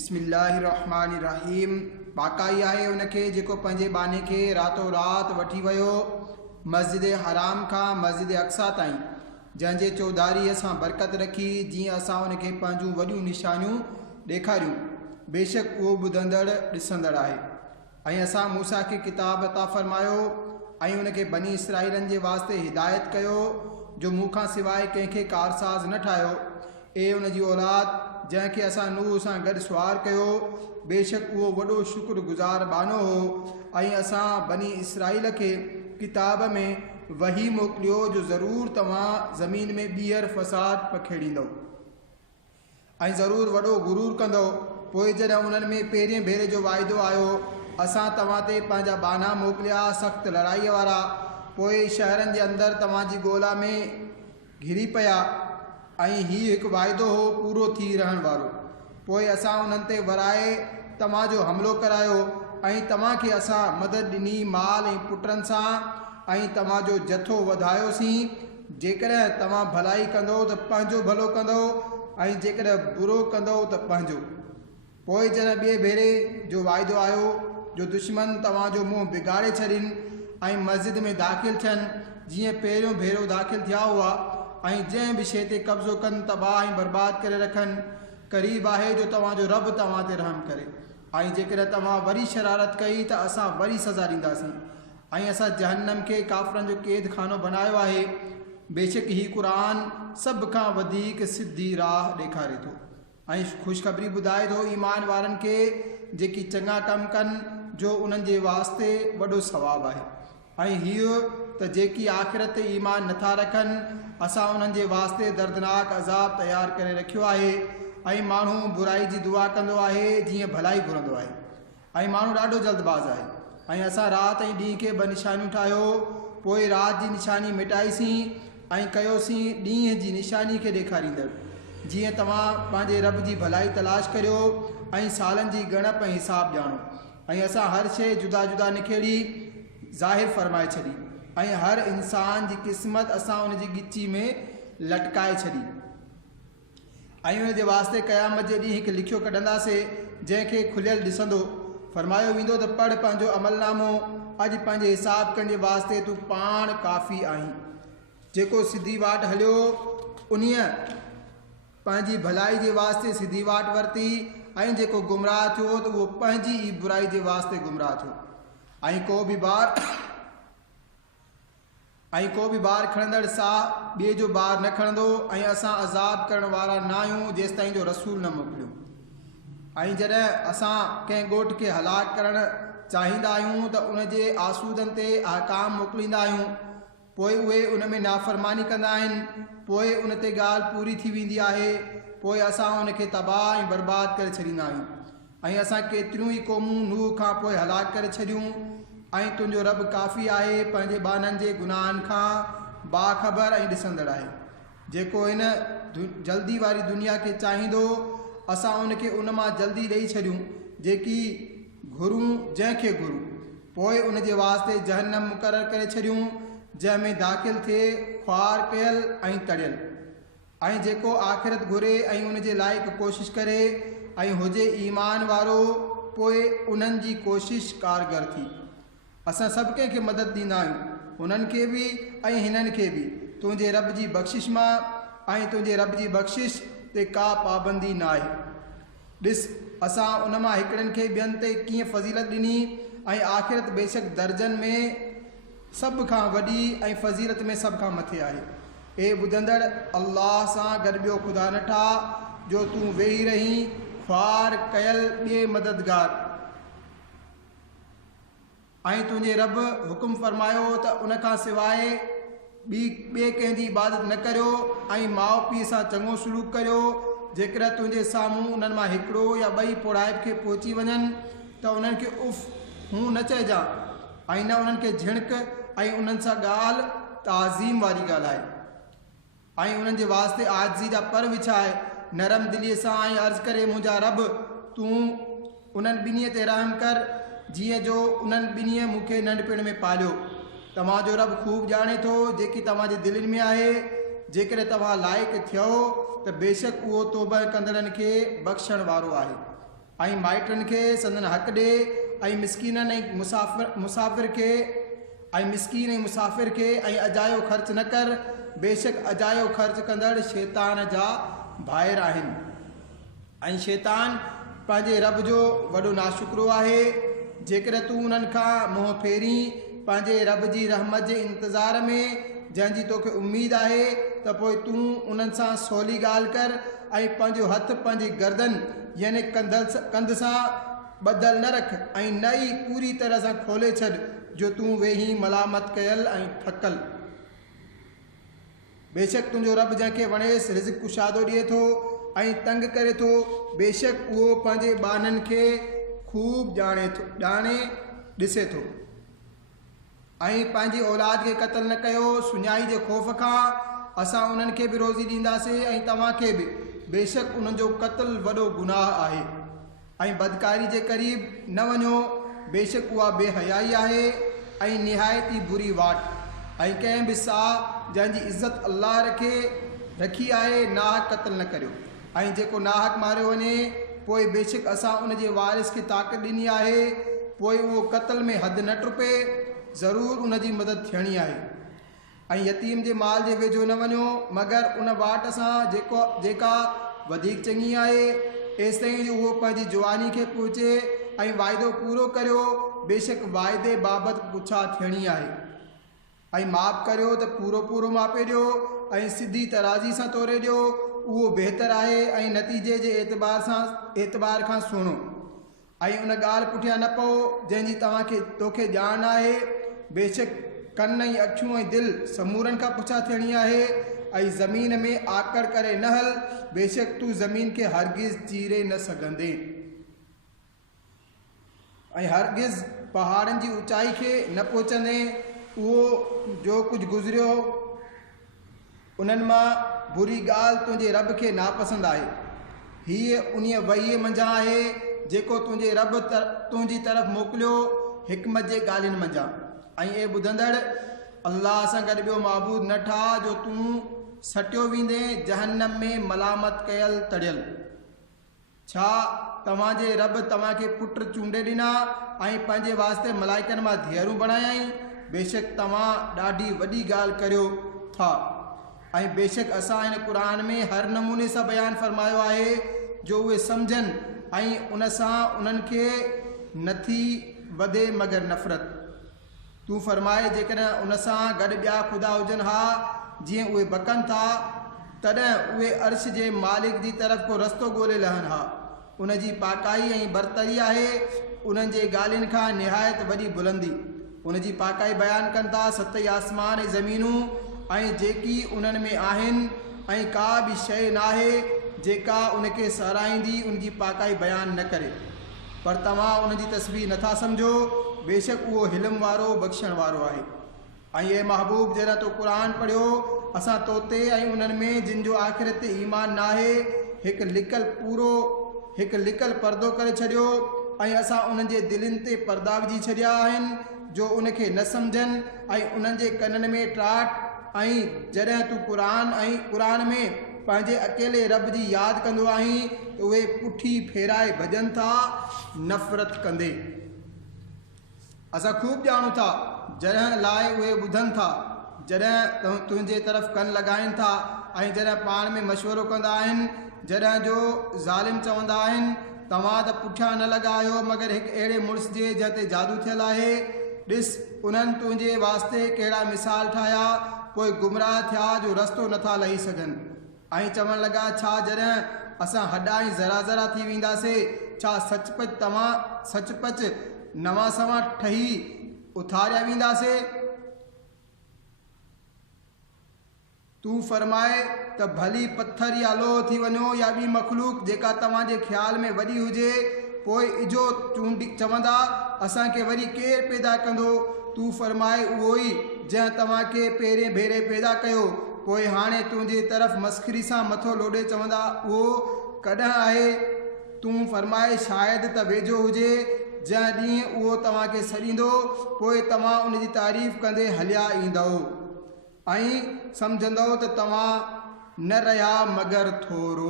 बिस्मिल्लाहिर्रहमानिर्रहीम। बाक़ाई आहे उनखे जेको पंहिंजे बाने खे रातो रात वठी वियो मस्जिद हराम खां मस्जिद अक्सा ताईं, जंहिंजे चौधारीअ सां बरकत रखी, जीअं असां उनखे पंहिंजूं वॾियूं निशानियूं ॾेखारियूं। बेशक उहो ॿुधंदड़ ॾिसंदड़ आहे। ऐं असां मूसा खे किताब अता फ़रमायो ऐं उनखे बनी इसराइलनि जे वास्ते हिदायत कयो जो मूंखां सवाइ कंहिंखे कारसाज़ न ठाहियो। ए उनजी औलाद जंहिंखे असां नूह सां गॾु सुवार कयो, बेशक उहो वॾो शुक्रगुज़ार बानो हो। ऐं असां बनी इसराइल खे किताब में वही मोकिलियो जो ज़रूरु तव्हां ज़मीन में ॿीहर फ़साद पखेड़ींदव ऐं ज़रूरु वॾो गुरूर कंदव। पोइ जॾहिं उन्हनि में पहिरें भेरे जो वाइदो आयो, असां तव्हां ते पंहिंजा बाना मोकिलिया सख़्तु लड़ाईअ वारा। पोइ शहरनि जे अंदरि तव्हांजी ॻोल्हा में घिरी पिया ऐं हीउ हिकु वाइदो हो पूरो थी रहण वारो। पोइ असां उन्हनि ते वराए तव्हांजो हमिलो करायो ऐं तव्हांखे असां मदद ॾिनी माल ऐं पुटनि सां, ऐं तव्हांजो जथो वधायोसीं। जेकॾहिं तव्हां भलाई कंदो त पंहिंजो भलो कंदो ऐं जेकॾहिं बुरो कंदो त पंहिंजो। पोइ जॾहिं ॿिए भेरे जो वाइदो आयो जो दुश्मन तव्हांजो मुंहुं बिगाड़े छॾीनि ऐं मस्जिद में दाख़िल थियनि जीअं पहिरियों भेरो दाख़िल थिया हुआ, ऐं जंहिं बि शइ ते कब्ज़ो कनि तबाह ऐं बर्बाद करे रखनि, क़रीब आहे जो तव्हांजो रब तव्हां ते रहम करे। ऐं जेकॾहिं तव्हां वरी शरारत कई त असां वरी सज़ा ॾींदासीं। ऐं असां जहन्नम खे काफ़रनि जो क़ैद खानो बनायो आहे। बेशक हीउ क़ुरान सभ खां वधीक सिधी राह ॾेखारे थो ऐं ख़ुशख़बरी ॿुधाए थो ईमान वारनि खे जेकी चङा कम कनि, जो उन्हनि जे वास्ते वॾो सवाबु आहे। ऐं हीअ त जेकी आख़िरत ते ईमान नथा रखनि, असां उन्हनि जे वास्ते दर्दनाक अज़ाब तयारु करे रखियो आहे। ऐं माण्हू बुराई जी दुआ कंदो आहे जीअं भलाई घुरंदो आहे, ऐं माण्हू ॾाढो जल्दबाज़ आहे। ऐं असां राति ऐं ॾींहं खे ॿ निशानियूं ठाहियो। पोइ राति जी निशानी मिटाईसीं ऐं कयोसीं ॾींहं जी निशानी खे ॾेखारींदड़, जीअं तव्हां पंहिंजे रब जी भलाई तलाश करियो ऐं सालनि जी ॻणप ऐं हिसाब ॼाणो। ऐं असां हर शइ जुदा जुदा निखेड़ी ज़ाहिर फ़रमाए छॾी ऐं हर इंसान जी क़िस्मत असां उनजी ॻिची में लटकाए छॾी। ऐं उन जे वास्ते क़यामत जे ॾींहुं हिकु लिखियो कढंदासीं जंहिंखे खुलियल ॾिसंदो। फ़रमायो वेंदो त पढ़ पंहिंजो अमलनामो, अॼु पंहिंजे हिसाब करण जे वास्ते तूं पाण काफ़ी आहीं। जेको सिधी वाट हलियो उन्हीअ पंहिंजी भलाई जे वास्ते सिधी वाट वरिती, ऐं जेको गुमराह थियो त उहो पंहिंजी ई बुराई जे वास्ते गुमराह थियो। ऐं को बि ॿार खणंदड़ साह ॿिए जो ॿार न खणंदो। ऐं असां अज़ाब करण वारा न आहियूं जेसि ताईं जो रसूल न मोकिलियो। ऐं जॾहिं असां कंहिं ॻोठ खे हलाक करणु चाहींदा आहियूं त उनजे आसूदनि ते अहकाम मोकिलींदा आहियूं। पोइ उहे उन में नाफ़रमानी कंदा आहिनि। पोइ उन ते ॻाल्हि पूरी थी वेंदी आहे। पोइ असां उनखे तबाह ऐं बर्बाद करे छॾींदा आहियूं। ऐं असां केतिरियूं ई क़ौमूं नूह खां पोइ हलाक करे छॾियूं। ऐं तुंहिंजो रब काफ़ी आहे पंहिंजे बाननि जे गुनाहनि खां बाख़बर ऐं ॾिसंदड़ आहे। जेको इन जल्दी वारी दुनिया खे चाहींदो, असां उनखे उन मां जल्दी ॾेई छॾियूं जेकी घुरूं जंहिंखे घुरूं। पोइ उन जे वास्ते जहन्नम मुक़ररु करे छॾियूं जंहिंमें दाख़िल थिए ख्वार कयल ऐं तड़ियल। ऐं जेको आख़िरत घुरे ऐं उन जे लाइक़ु कोशिशि करे ऐं हुजे ईमान वारो, पोइ उन्हनि जी कोशिशि कारगर थी। असां सभु कंहिंखे मदद ॾींदा आहियूं, हुननि खे बि ऐं हिननि खे बि, तुंहिंजे रब जी बख़्शिश मां। ऐं तुंहिंजे रब जी बख़्शिश ते का पाबंदी न आहे। ॾिस असां उन मां हिकिड़नि खे ॿियनि ते कीअं फज़ीलत ॾिनी, ऐं आख़िरत बेशक दर्जनि में सभ खां वॾी ऐं फ़ज़ीलत में सभ खां मथे आहे। ए ॿुधंदड़, अल्लाह सां गॾु ॿियो ख़ुदा न ठाह जो तूं वेही रहीं ख्वार कयल ॿिए मददगार। ऐं तुंहिंजे रब हुकुम फ़रमायो त उन खां सवाइ ॿिए कंहिंजी इबादत न करियो ऐं माउ पीउ सां चङो सलूक करियो। जेकॾहिं तुंहिंजे साम्हूं उन्हनि मां हिकिड़ो या ॿई पोड़ाइब खे पहुची वञनि त उन्हनि खे उफ़ हूं न चइजां, ऐं न उन्हनि खे झिणक, ऐं उन्हनि सां ॻाल्हि ताज़ीम वारी ॻाल्हि आहे। ऐं उन्हनि जे वास्ते आजिज़ी जा पर विछाए नरम दिलीअ सां ऐं अर्ज़ु करे, मुंहिंजा रब तूं उन्हनि ॿिन्हीअ ते रहम कर जीअं जो उन्हनि ॿिन्हीअ मूंखे नंढपिण में पालियो। तव्हांजो रब ख़ूब ॼाणे थो जेकी तव्हांजे दिलनि में आहे। जेकॾहिं तव्हां लाइक़ु थियो त बेशक उहो तौबह कंदड़नि खे बख़्शण वारो आहे। ऐं माइटनि खे संदन हक़ ॾे ऐं मिसकीननि ऐं मुसाफ़िर खे ऐं मिसकीन ऐं मुसाफ़िर खे ऐं अजायो ख़र्च न कर। बेशक अजायो ख़र्च कंदड़ शैतान जा भाइर आहिनि ऐं शैतान पंहिंजे रब जो वॾो नाशुक्रो आहे। जेकर तूं उन्हनि खां मुंहुं फेरी पंहिंजे रब जी रहमत जे इंतज़ार में जंहिंजी तोखे उमेदु आहे त पोइ तूं उन्हनि सां सवली ॻाल्हि कर ऐं पंहिंजो हथु पंहिंजी गर्दन यानी कंध सां ॿधल न रख ऐं न ई पूरी तरह सां खोले छॾ जो तूं वेही मलामत कयल ऐं थकल। बेशक तुंहिंजो रब जंहिंखे वणेसि रिज़्क़ कुशादो ॾिए थो ऐं तंग करे थो। बेशक उहो पंहिंजे ॿारनि खे खूब ॼाणे ॾिसे थो। ऐं पंहिंजी औलाद खे क़त्ल न कयो सुञाई जे ख़ौफ़ खां असां उन्हनि खे बि रोज़ी ॾींदासीं ऐं तव्हांखे बि। बेशक उन्हनि जो क़त्ल वॾो गुनाह आहे ऐं बदकारी जे क़रीब न वञो। बेशक उहा बेहयाई आहे ऐं निहायत ई बुरी वाट। ऐं कंहिं बि साह जंहिंजी इज़त अल्लाह रखी आहे नाहक क़त्ल न करियो। ऐं जेको नाहक मारियो वञे पोइ बेशक असां उन जे वारिस खे ताक़त ॾिनी आहे पोइ उहो क़त्ल में हद न टुपे। ज़रूरु उन जी मदद थियणी आहे। ऐं यतीम जे माल जे वेझो न वञो मगर उन वाट सां जेका वधीक चङी आहे एसिताईं जो उहो पंहिंजी जवानी खे पहुचे ऐं वाइदो पूरो करियो। बेशक वाइदे बाबति पुछा थियणी आहे। ऐं माफ़ करियो त पूरो मापे ॾियो ऐं सिधी तराज़ी सां तोरे ॾियो। उहो बहितर आहे ऐं नतीजे जे एतबार खां सुहिणो। ऐं उन ॻाल्हि पुठियां न पओ जंहिंजी तोखे ॼाण आहे। बेशक कन ऐं अखियूं ऐं दिलि समूरनि खां पुछा थियणी आहे। ऐं ज़मीन में आकड़ करे न हल। बेशक तूं ज़मीन खे हरगिज़ चीरे न सघंदे ऐं हरगिज़ पहाड़नि जी ऊचाई खे न पहुचंदे। उहो जो कुझु गुज़रियो उन्हनि मां बुरी ॻाल्हि तुंहिंजे रब खे नापसंद आहे। हीअ उन वहीअ मंझां आहे जेको तुंहिंजे रब तुंहिंजी तरफ़ मोकिलियो हिकमत जे ॻाल्हियुनि मंझां। ऐं ए ॿुधंदड़ अल्लाह सां गॾु ॿियो महबूद न ठाह जो तूं सटियो वेंदे जहन्नम में मलामत कयल तड़ियल। छा तव्हांजे रब तव्हांखे पुट चूंडे ॾिना ऐं पंहिंजे वास्ते मलाइकनि मां धीअरूं बणायाई। बेशक तव्हां ॾाढी वॾी ॻाल्हि करियो था। ऐं बेशक असां हिन क़ुर में हर नमूने सां बयानु फरमायो आहे जो उहे सम्झनि ऐं उन सां उन्हनि खे नथी वधे मगर नफ़रत। तूं फरमाए जेकॾहिं उन सां गॾु ॿिया ख़ुदा हुजनि हा जीअं उहे बकनि था तॾहिं उहे अर्श जे मालिक जी तरफ़ को रस्तो ॻोल्हे लहनि हा। उन जी पाकाई ऐं बरतरी आहे उन्हनि जे ॻाल्हियुनि खां निहायत वॾी बुलंदी। उन जी पाकाई बयानु कनि था सतई आसमान ऐं ज़मीनूं ऐं जेकी उन्हनि में आहिनि ऐं का बि शइ नाहे जेका उनखे सराईंदी उन जी पाकाई बयानु न करे। पर तव्हां उन जी तस्बीह नथा सम्झो। बेशक उहो हिलम वारो बख़्शण वारो आहे। ऐं ए महबूब जॾहिं तो क़ुर पढ़ियो असां तोते ऐं उन्हनि में जिन जो आख़िरत ते ईमान नाहे हिकु लिकल पर्दो करे छॾियो ऐं असां उन्हनि जे दिलनि ते पर्दा विझी छॾिया आहिनि जो उनखे न सम्झनि ऐं उन्हनि जे कननि में टाट। ऐं जॾहिं तूं क़ुर में पंहिंजे अकेले रब जी यादि कंदो आहीं त उहे पुठी फेराए भॼनि था नफ़रत कंदे। असां ख़ूब ॼाणूं था जॾहिं लाइ उहे ॿुधनि था जॾहिं तुंहिंजे तरफ़ कन लॻाइनि था ऐं जॾहिं पाण में मशवरो कंदा आहिनि। जॾहिं जो ज़ालिम चवंदा आहिनि तव्हां त पुठियां न लॻायो मगर हिकु अहिड़े मुड़ुस जे जंहिं ते जादू थियल आहे। ॾिस उन्हनि तुंहिंजे वास्ते कहिड़ा मिसाल ठाहिया पोइ गुमराह थिया जो रस्तो नथा लही सघनि। ऐं चवण लॻा छा जॾहिं असां हॾा ऐं ज़रा थी वेंदासीं छा सचपच नवां सवां ठही उथारिया वेंदासीं। तूं फरमाए त भली पत्थर या लोह थी वञो या ॿी मखलूक जेका तव्हांजे ख़्याल में वॾी हुजे पोइ इजो चवंदा असांखे वरी केरु पैदा कंदो। तूं फरमाए उहो ई जंहिं तव्हांखे पहिरें भेरे पैदा कयो पोइ हाणे तुंहिंजे तरफ़ मस्खरी सां मथो लोॾे चवंदा उहो कॾहिं आहे। तूं फरमाए शायदि त वेझो हुजे जंहिं ॾींहुं उहो तव्हांखे सॾींदो पोइ तव्हां उन जी तारीफ़ कंदे हलिया ईंदव ऐं सम्झंदव त तव्हां न रहिया मगर थोरो।